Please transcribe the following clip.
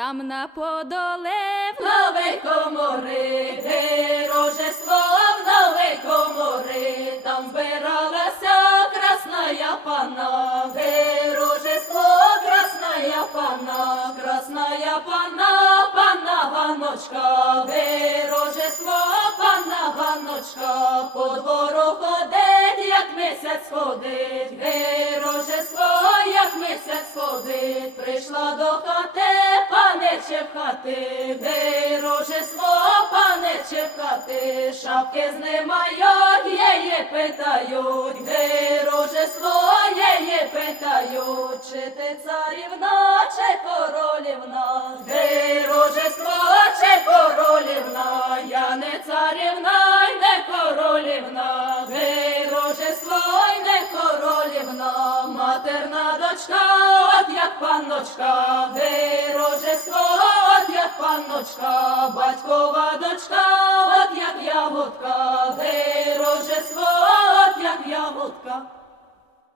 там на подоле В Новій Комори, Рождество в Новій Комори, там збиралася красная панна, Рождество красная панна, панна Ганночка, Рождество панна Ганночка, по двору ходить, як місяць ходить, Рождество, як місяць ходить, прийшла до хати, паниче в хати, Рождество, паниче в хати, шапки знімають, її питають, Рождество, її питають, чи ти царівна, чи королівна, Рождество, чи королівна, я не царівна, й не королівна, Рождество, й не королівна, матерна дочка, от як панночка, Рождество, от як панночка, батькова дочка, от як ягодка, Рождество, от як ягодка.